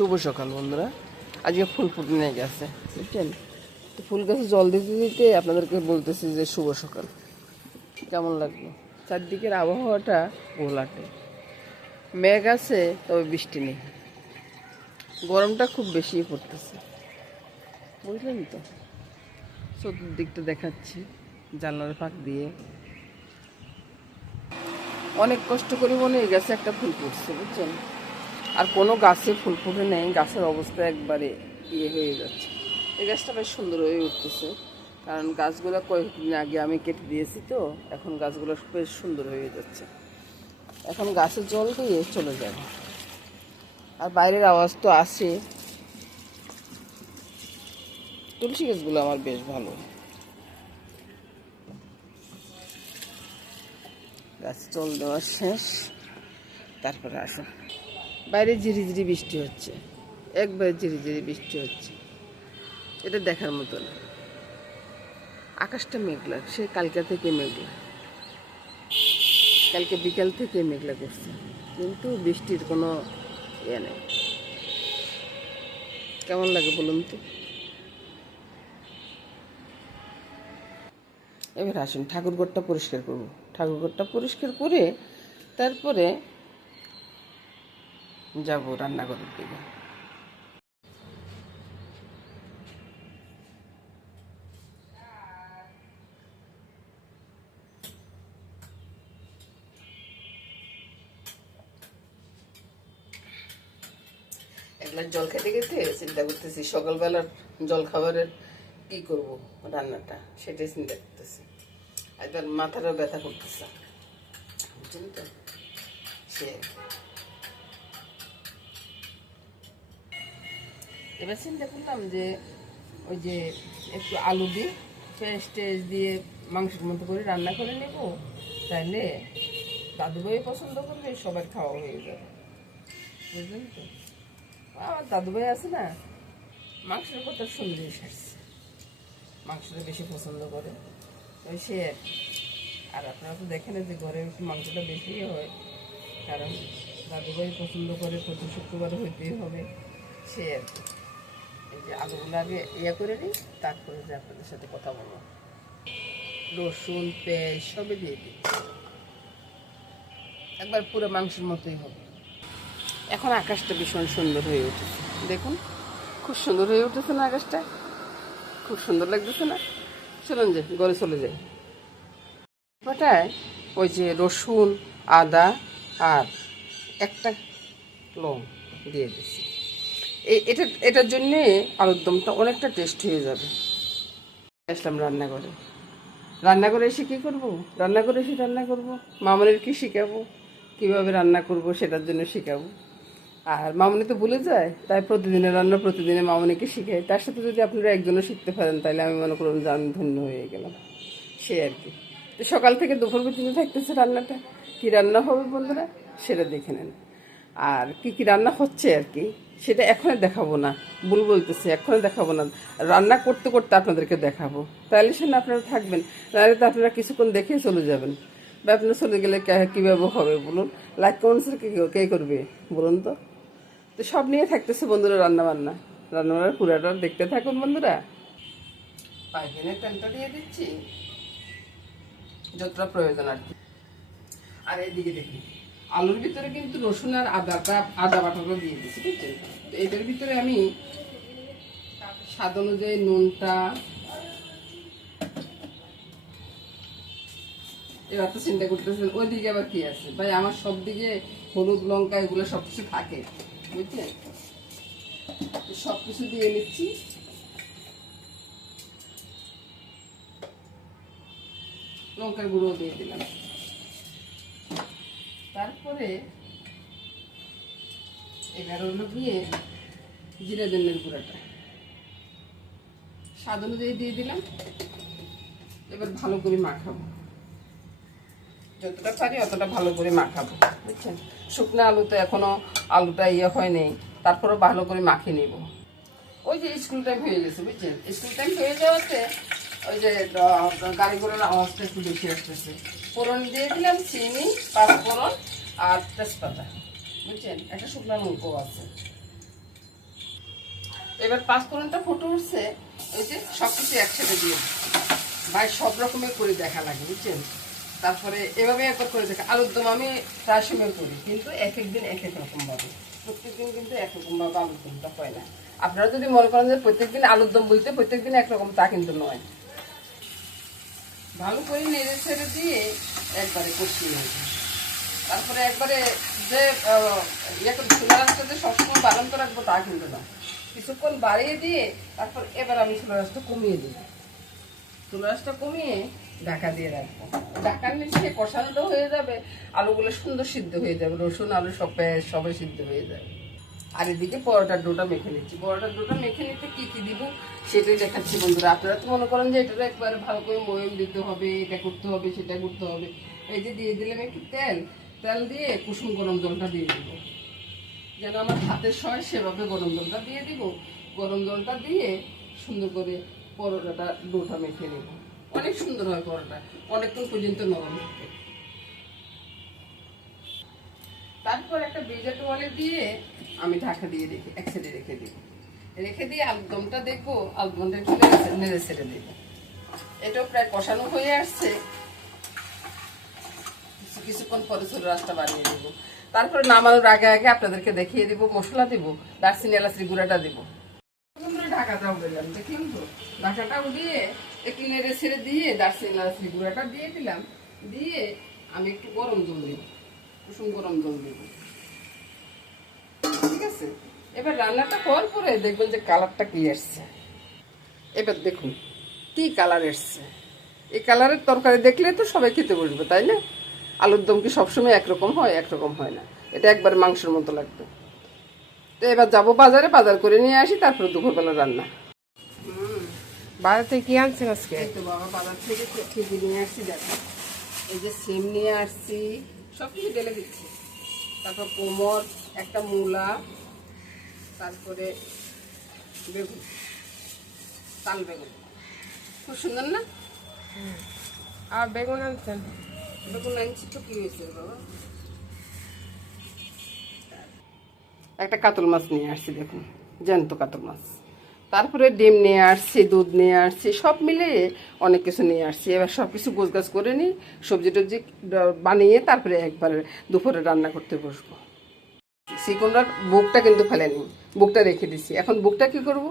শুভ সকাল বন্ধুরা। আজকে ফুল ফুটে নিয়ে গেছে, বুঝছেন? তো ফুল গাছে জল দিতে দিতে আপনাদেরকে বলতেছি যে শুভ সকাল। কেমন লাগলো? চারদিকের আবহাওয়াটা ঘোলাটে, মেঘ আছে তবে বৃষ্টি নেই, গরমটা খুব বেশি পড়তেছে, বুঝলেন তো? চতুর্দিকটা দেখাচ্ছি জানলার ফাঁক দিয়ে। অনেক কষ্ট করে মনে এই গাছে একটা ফুল ফুটছে, বুঝছেন? আর কোনো গাছে ফুল ফুটে নেই, গাছের অবস্থা একবারে হয়ে যাচ্ছে। এই গাছটা বেশ সুন্দর হয়ে উঠতেছে, কারণ গাছগুলো কয়েকদিন আগে আমি কেটে দিয়েছি, তো এখন গাছগুলো বেশ সুন্দর হয়ে যাচ্ছে। এখন গাছের জল দিয়ে চলে যাবে। আর বাইরের আওয়াজ তো আসে। তুলসী গাছগুলো আমার বেশ ভালো। গাছ জল দেওয়া শেষ, তারপরে আসুন। বাইরে ঝিরিঝিরি বৃষ্টি হচ্ছে, একবারে ঝিরিঝিরি বৃষ্টি হচ্ছে, এটা দেখার মতো না। আকাশটা মেঘলা, সে কালকা থেকে মেঘলা, কালকে বিকাল থেকে মেঘলা করছে, কিন্তু বৃষ্টির কোনো ইয়ে নেই। কেমন লাগে বলুন তো? এবার আসুন ঠাকুরঘরটা পরিষ্কার করব। ঠাকুরঘরটা পরিষ্কার করে তারপরে যাব রান্নাঘরের দিকে। এক গ্লাস জল খেতে খেতে চিন্তা করতেছি সকালবেলার জল খাবারের কি করব, রান্নাটা সেটাই চিন্তা করতেছি। একবার মাথাটাও ব্যথা করতেছে, বুঝছেন তো? সে এবার চিন্তা করলাম যে ওই যে একটু আলু দিয়ে পেঁয়াজ টেস্ট দিয়ে মাংসের মতো করে রান্না করে নেব, তাহলে দাদুভাই পছন্দ করবে, সবার খাওয়া হয়ে যাবে, বুঝলেন তো? আমার দাদুভাই আছে না, মাংসের কথা শুনলেই সারছে, মাংসটা বেশি পছন্দ করে, ওই সে আর আপনারা তো দেখেন যে ঘরে একটু মাংসটা বেশি হয়, কারণ দাদুভাই পছন্দ করে, প্রতি শুক্রবার হইতেই হবে, সে আর কি। এই যে আলুগুলো আগে ইয়ে করে নিই, তারপরে যে আপনাদের সাথে কথা বলবো। রসুন পেঁয়াজ সবই দিয়ে দিই, একবার পুরো মাংসের মতোই হবে। এখন আকাশটা ভীষণ সুন্দর হয়ে উঠেছে, দেখুন খুব সুন্দর হয়ে উঠেছে না আকাশটা? খুব সুন্দর লাগতেছে না? চলুন যে ঘরে চলে যাই। ওটায় ওই যে রসুন আদা আর একটা লং দিয়ে দিচ্ছি। এটার জন্যে আলুর দমটা অনেকটা টেস্ট হয়ে যাবে। আসলাম রান্নাঘরে এসে কী করবো? রান্নাঘরে এসে রান্না করবো, মামনের কি শিখাবো, কীভাবে রান্না করব সেটার জন্য শিখাবো। আর মামনি তো ভুলে যায়, তাই প্রতিদিনের রান্না প্রতিদিনে মামনিকে শিখাই। তার সাথে যদি আপনারা একজনও শিখতে পারেন, তাহলে আমি মনে করুন জান ধন্য হয়ে গেলাম, সে আর কি। তো সকাল থেকে দুপুর পর্যন্ত থাকতেছে রান্নাটা। কী রান্না হবে বন্ধুরা সেটা দেখে নেন। আর কি রান্না হচ্ছে আর কি, সেটা এখনই দেখাবো না, ভুল বলতেছি, এখনই দেখাবো না, রান্না করতে করতে আপনাদেরকে দেখাবো। তাহলে সে না আপনারা থাকবেন, নাহলে তো আপনারা কিছুক্ষণ দেখেই চলে যাবেন। বা আপনারা চলে গেলে কীভাবে হবে বলুন? লাইক কমেন্টস কে করবে বলুন তো? তো সব নিয়ে থাকতেছে বন্ধুরা রান্নাবান্নার পুরাটা দেখতে থাকুন বন্ধুরা। পাইখানের তেলটা দিয়ে দিচ্ছি যতটা প্রয়োজন আর কি। আর এইদিকে দেখুন, আলুর ভিতরে কিন্তু রসুন আর আদা বাটাটা দিয়ে দিচ্ছি, বুঝছেন? তো এটার ভিতরে আমি স্বাদ অনুযায়ী নুনটা, এবার তো চিন্তা করতেছেন ওইদিকে আবার কি আছে ভাই, আমার সব দিকে হলুদ লঙ্কা এগুলো সবকিছু থাকে, বুঝছেন? সবকিছু দিয়ে নিচ্ছি। লঙ্কার গুঁড়ো দিয়ে দিলাম, তারপরে এবার হলো গিয়ে জিরা ধনের গুঁড়াটা স্বাদ অনুযায়ী দিয়ে দিলাম। এবার ভালো করে মাখাবো, যতটা পারি অতটা ভালো করে মাখাবো, বুঝছেন? শুকনো আলু তো এখনো আলুটা হয় নেই, তারপরে ভালো করে মাখিয়ে নেব। ওই যে স্কুল টাইম হয়ে গেছে, বুঝছেন? স্কুল টাইম হয়ে যাওয়াতে ওই যে গাড়ি ঘোড়ার আওয়াজটা একটু বেশি আসতেছে। ফোড়ন দিয়ে দিলাম চিনি, পাঁচ ফোড়ন আর তেজপাতা, বুঝছেন? একটা শুকনো লঙ্কাও আছে। এবার পাঁচফোড়নটা ফুটে উঠছে, ওই যে সবকিছু একসাথে দিয়ে ভাই সব রকমের করে দেখা লাগে বুঝছেন। তারপরে এভাবে একবার করে দেখা। আলুর দম আমি প্রায় সময় করি, কিন্তু এক একদিন এক এক রকম ভাবে, প্রত্যেকদিন কিন্তু একরকম ভাবে আলুর দমটা হয় না। আপনারা যদি মনে করেন যে প্রত্যেকদিন আলুর দম বলতে প্রত্যেকদিন একরকম, তা কিন্তু নয়। ভালো করে নেড়ে ছেড়ে দিয়ে একবারে কষিয়ে নেব। তারপরে একবারে যে চুলা রাস্তা যে সবসময় বাড়ান্ত রাখবো তা কিন্তু না, কিছুক্ষণ বাড়িয়ে দিয়ে তারপর এবার আমি চুলা রাস্তা কমিয়ে দিই। চুলা রাস্তা কমিয়ে ঢাকা দিয়ে রাখবো। ঢাকার নিচে কষানোটা হয়ে যাবে, আলুগুলো সুন্দর সিদ্ধ হয়ে যাবে, রসুন আলু সব সবাই সিদ্ধ হয়ে যাবে। আর এদিকে পরোটার ডোটা মেখে নিচ্ছি। পরোটার ডোটা মেখে নিতে কি কি দিব সেটাই দেখাচ্ছি বন্ধুরা। আপনারা তো মনে করেন যে এটা একবারে ভালো করে ময়ম দিতে হবে, এটা করতে হবে, সেটা করতে হবে। এই যে দিয়ে দিলাম একটু তেল, তেল দিয়ে কুসুম গরম জলটা দিয়ে দিব, যেন আমার হাতের সয় সেভাবে গরম জলটা দিয়ে দিব। গরম জলটা দিয়ে সুন্দর করে পরোটাটা ডোটা মেখে নেব। অনেক সুন্দর হয় পরোটা, অনেকক্ষণ পর্যন্ত নরম থাকে। তারপর একটা ভেজা টোয়ালে দিয়ে আমি ঢাকা দিয়ে রেখে এক সাইডে রেখে দিব। রেখে দিয়ে আলুদমটা দেখবো, আলুদমটা একটু নেড়ে ছেড়ে দেব। এটাও প্রায় কষানো হয়ে আসছে, কিছুক্ষণ পরে ছোট রাস্তা বানিয়ে দেবো। তারপরে নামানোর আগে আগে আপনাদেরকে দেখিয়ে দিব মশলা দিব, দারচিনি এলাচি গুঁড়াটা দিব। ঢাকাটা উঠেলাম, দেখলাম তো ঢাকাটা উঠিয়ে একটু নেড়ে ছেড়ে দিয়ে দারচিনি এলাচি গুঁড়াটা দিয়ে দিলাম। দিয়ে আমি একটু গরম জল দিব, কুসুম গরম জল দিব। ঠিক আছে, এবার রান্নাটা হওয়ার পরে দেখবেন যে কালারটা কি আসছে। এবার দেখুন কি কালার এসছে। এই কালারের তরকারি দেখলে তো সবাই খেতে বসবে, তাই না? আলুর দম কি সবসময় একরকম হয়? একরকম হয় না, এটা একবার মাংসের মতো লাগবে। তো এবার যাবো বাজারে, বাজার করে নিয়ে আসি, তারপরে দুপুরবেলা রান্না। বাজার থেকে কি আনছেন আজকে? এই তো বাবা বাজার থেকে খেতে নিয়ে আসছি। দেখো এই যে সিম নিয়ে আসছি, সব কিছু ঢেলে দিচ্ছি। তারপর কোমর, একটা মূলা, তারপরে বেগুন, তাল বেগুন, খুব সুন্দর না? আর বেগুন আনছেন? বেগুন আনছি তো, কি হয়েছে বাবা? একটা কাতল মাছ নিয়ে আসছি, দেখুন জ্যান্ত কাতল মাছ। তারপরে ডিম নিয়ে আসছি, দুধ নিয়ে আসছি, সব মিলে অনেক কিছু নিয়ে আসছি। এবার সব কিছু গোছগাছ করে নিই, সবজি টবজি বানিয়ে তারপরে একবারে দুপুরে রান্না করতে বসবো। চিকুনটার বুকটা কিন্তু ফেলেনি, বুকটা রেখে দিছি। এখন বুকটা কি করব,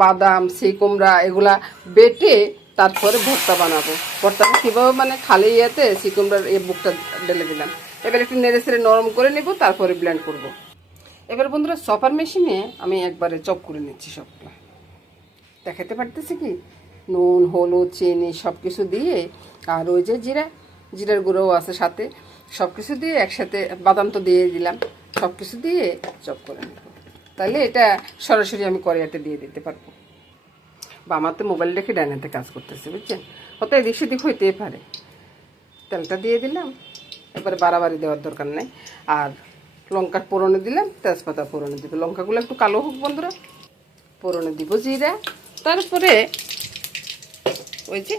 বাদাম সেই কুমড়া এগুলা বেটে তারপরে ভর্তা বানাবো। ভর্তাটা কীভাবে মানে খালি ইয়েতে চিকুমড়ার এই বুকটা ঢেলে দিলাম। এবার একটু নেড়ে ছেড়ে নরম করে নেব, তারপরে ব্লেন্ড করব। এবার বন্ধুরা চপার মেশিনে আমি একবারে চপ করে নিচ্ছি সবগুলো। দেখাতে পারতেছি কি, নুন হলুদ চিনি সব কিছু দিয়ে, আর ওই যে জিরার গুঁড়োও আছে সাথে, সব কিছু দিয়ে একসাথে, বাদাম তো দিয়ে দিলাম, সব কিছু দিয়ে চপ করে নেব। তাহলে এটা সরাসরি আমি কড়াইতে দিয়ে দিতে পারবো। বা আমার তো মোবাইল রেখে ডাইনাতে কাজ করতেছে, বুঝছেন, হয়তো এদিক সেদিক হইতেই পারে। তেলটা দিয়ে দিলাম, এবারে বাড়াবাড়ি দেওয়ার দরকার নেই। আর লঙ্কার ফোড়নে দিলাম, তেজপাতা ফোড়নে দিব, লঙ্কাগুলো একটু কালো হোক বন্ধুরা। ফোড়নে দিব জিরা, তারপরে ওই যে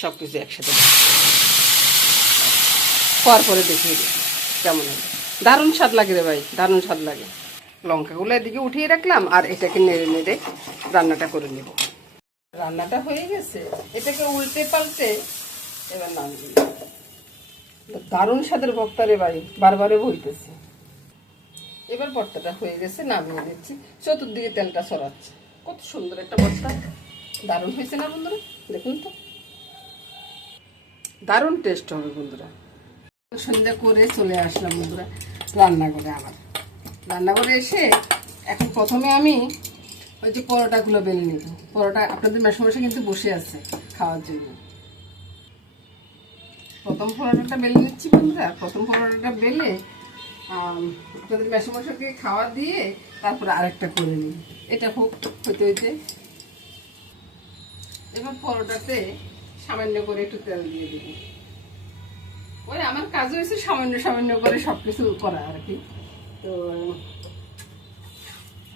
সব কিছু একসাথে হওয়ার পরে দেখিয়ে দিই কেমন হবে। দারুণ স্বাদ লাগে রে ভাই, দারুণ স্বাদ লাগে। লঙ্কাগুলো এদিকে উঠিয়ে রাখলাম, আর এটাকে নেড়ে নেড়ে রান্নাটা করে নেব। রান্নাটা হয়ে গেছে, এটাকে উল্টে পাল্টে এবার নামিয়ে দিই। দারুণ স্বাদের ভর্তা রে ভাই, বারবারে বলতেছি। এবার ভর্তাটা হয়ে গেছে, নামিয়ে দিচ্ছি। চতুর্দিকে তেলটা ছড়াচ্ছে, কত সুন্দর একটা ভর্তা, দারুণ হয়েছে না বন্ধুরা? দেখুন তো, দারুণ টেস্ট হবে বন্ধুরা। সন্ধ্যা করে চলে আসলাম বন্ধুরা রান্নাঘরে। আবার রান্নাঘরে এসে এখন প্রথমে আমি ওই যে পরোটাগুলো বেলে নিব। পরোটা আপনাদের মেশামশা কিন্তু বসে আছে খাওয়ার জন্য। প্রথম পরোটাটা বেলে নিচ্ছি বন্ধুরা। প্রথম পরোটাটা বেলে আপনাদের মেশামশাকে খাওয়া দিয়ে তারপরে আরেকটা করে নিই। এটা হোক হইতে হইতে। এবার পরোটাতে সামান্য করে একটু তেল দিয়ে দেব। ওই আমার কাজ হয়েছে সামান্য সামান্য করে সবকিছু করা আর কি। তো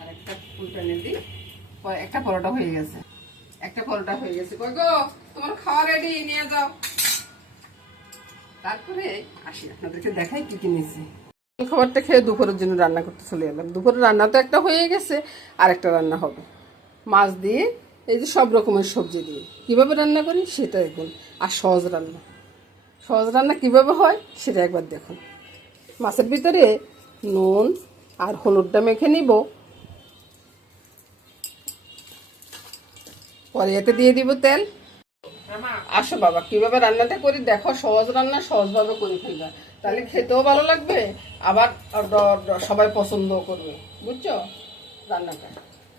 আরেকটা উল্টানে দিই। একটা পরোটা হয়ে গেছে, একটা পরোটা হয়ে গেছে। কই গো, তোমার খাওয়া রেডি, নিয়ে যাও। তারপরে আসি আপনাদেরকে দেখাই কি কিনেছি। খাবারটা খেয়ে দুপুরের জন্য রান্না করতে চলে এলাম। দুপুরে রান্না তো একটা হয়ে গেছে, আর একটা রান্না হবে মাছ দিয়ে, এই যে সব রকমের সবজি দিয়ে কীভাবে রান্না করি সেটা দেখুন। আর সহজ রান্না কীভাবে হয় সেটা একবার দেখুন। মাছের ভিতরে নুন আর হলুদটা মেখে নিব, পরে এতে দিয়ে দিব তেল। আসো বাবা, কিভাবে রান্নাটা করি দেখো, সহজ রান্না সহজভাবে করে ফেলবা, তাহলে খেতেও ভালো লাগবে, আবার সবাই পছন্দও করবে, বুঝছো রান্নাটা।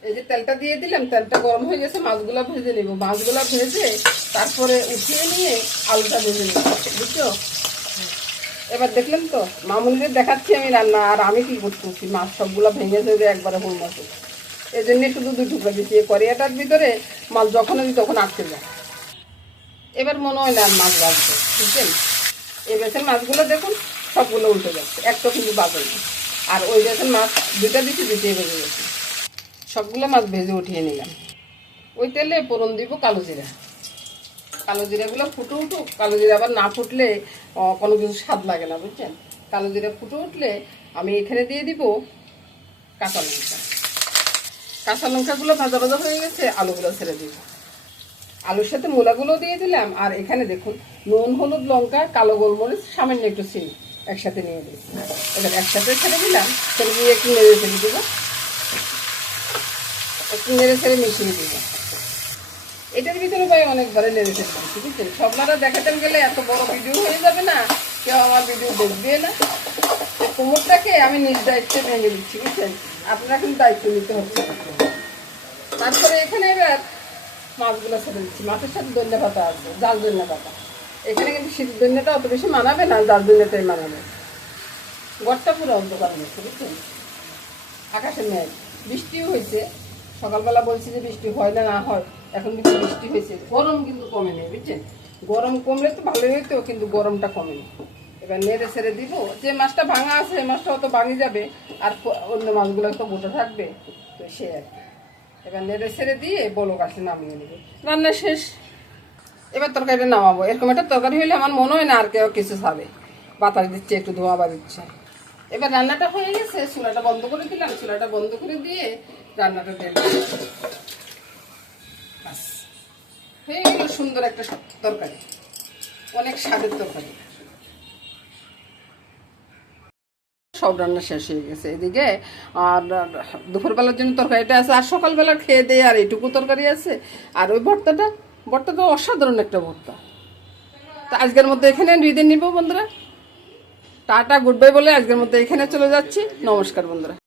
এই যে তেলটা দিয়ে দিলাম, তেলটা গরম হয়ে গেছে, মাছগুলো ভেজে নিব। মাছগুলো ভেজে তারপরে উঠিয়ে নিয়ে আলুটা ভেজে নিব, বুঝছো। এবার দেখলেন তো, মামুনিদের দেখাচ্ছি আমি রান্না, আর আমি কি করতেছি, মাছ সবগুলো ভেঙে ভেজে একবারে হোল মাছ, এই জন্যে শুধু 2 টুকরা দিচ্ছি। এই কড়াইটার ভিতরে মাছ যখন দিই তখন আটকে যায়। এবার মনে হয় না আর মাছ ভাজবে, বুঝছেন। এই বেছের মাছগুলো দেখুন সবগুলো উল্টে যাচ্ছে, একটা কিন্তু বাজে না। আর ওই বেছের মাছ 2টা দিচ্ছি, 2টাই ভেজে গেছে। সবগুলো মাছ ভেজে উঠিয়ে নিলাম। ওই তেলে ফোড়ন দিব কালো জিরা। কালো জিরাগুলো ফুটে উঠুক, কালো জিরা আবার না ফুটলে কোনো কিছু স্বাদ লাগে না, বুঝছেন। কালো জিরা ফুটে উঠলে আমি এখানে দিয়ে দিব কাঁচা লঙ্কা। কাঁচা লঙ্কাগুলো ভাজা ভাজা হয়ে গেছে, আলুগুলো ছেড়ে দিব। আলুর সাথে মূলাগুলো দিয়ে দিলাম। আর এখানে দেখুন নুন, হলুদ, লঙ্কা, কালো গোলমরিচ, সামান্য একটু চিনি একসাথে নিয়ে দিচ্ছি। এবার একসাথে ছেড়ে দিলাম, ছেড়ে দিয়ে একটু নেড়ে ছেড়ে দেবো, একটু নেড়ে ছেড়ে মিশিয়ে দেবো। এটার ভিতরে ভাই অনেকবারে নেড়ে ছেড়ে দিচ্ছি, বুঝছেন। সবনারা দেখাতে গেলে এত বড় ভিডিও হয়ে যাবে না, কেউ আমার ভিডিও দেখবে না। কোমরটাকে আমি নিজ দায়িত্বে ভেঙে দিচ্ছি, বুঝছেন। আপনারা কিন্তু দায়িত্ব নিতে হচ্ছে। তারপরে এখানে এবার মাছগুলো ছেড়ে দিচ্ছি। মাছের সাথে ধনিয়া পাতা আছে, জাল ধনিয়া পাতা। এখানে কিন্তু শীত ধনিয়াটা অত বেশি মানাবে না, জাল ধনিয়াটাই মানাবে। ঘরটা পুরো অন্ধকার হয়েছে, বুঝছেন। আকাশে মেঘ, বৃষ্টিও হয়েছে। সকালবেলা বলছি যে বৃষ্টি হয় না হয়, এখন কিন্তু বৃষ্টি হয়েছে। গরম কিন্তু কমে নেই, বুঝছেন। গরম কমলে তো ভালোই হইতো, কিন্তু গরমটা কমেনি। এবার নেড়ে ছেড়ে দিব। যে মাছটা ভাঙা আছে সেই মাছটা অত ভাঙি যাবে, আর অন্য মাছগুলো তো গোটা থাকবে, তো সে আর কি। এবার নেড়ে ছেড়ে দিয়ে বলক আসলে নামিয়ে নেবে, রান্না শেষ। এবার তরকারিটা নামাবো। এরকম একটা তরকারি হলে আমার মনে হয় না আর কেউ কিছু খাবে। বাতাস দিচ্ছে, একটু ধোঁয়া বাড়িচ্ছে। এবার রান্নাটা হয়ে গেছে, চুলাটা বন্ধ করে দিলাম। চুলাটা বন্ধ করে দিয়ে রান্নাটা দিয়ে বাস হয়ে গেল সুন্দর একটা তরকারি, অনেক স্বাদের তরকারি। সব রান্না শেষ হয়ে গেছে এদিকে। আর দুপুরবেলার জন্য তরকারিটা আছে, আর সকালবেলা খেয়ে দিয়ে আর এইটুকু তরকারি আছে। আর ওই ভর্তাটা অসাধারণ একটা ভর্তা। তা আজকের মতো এখানে বিদায় নিব বন্ধুরা। টাটা গুড বাই বলে আজকের মতো এখানে চলে যাচ্ছি। নমস্কার বন্ধুরা।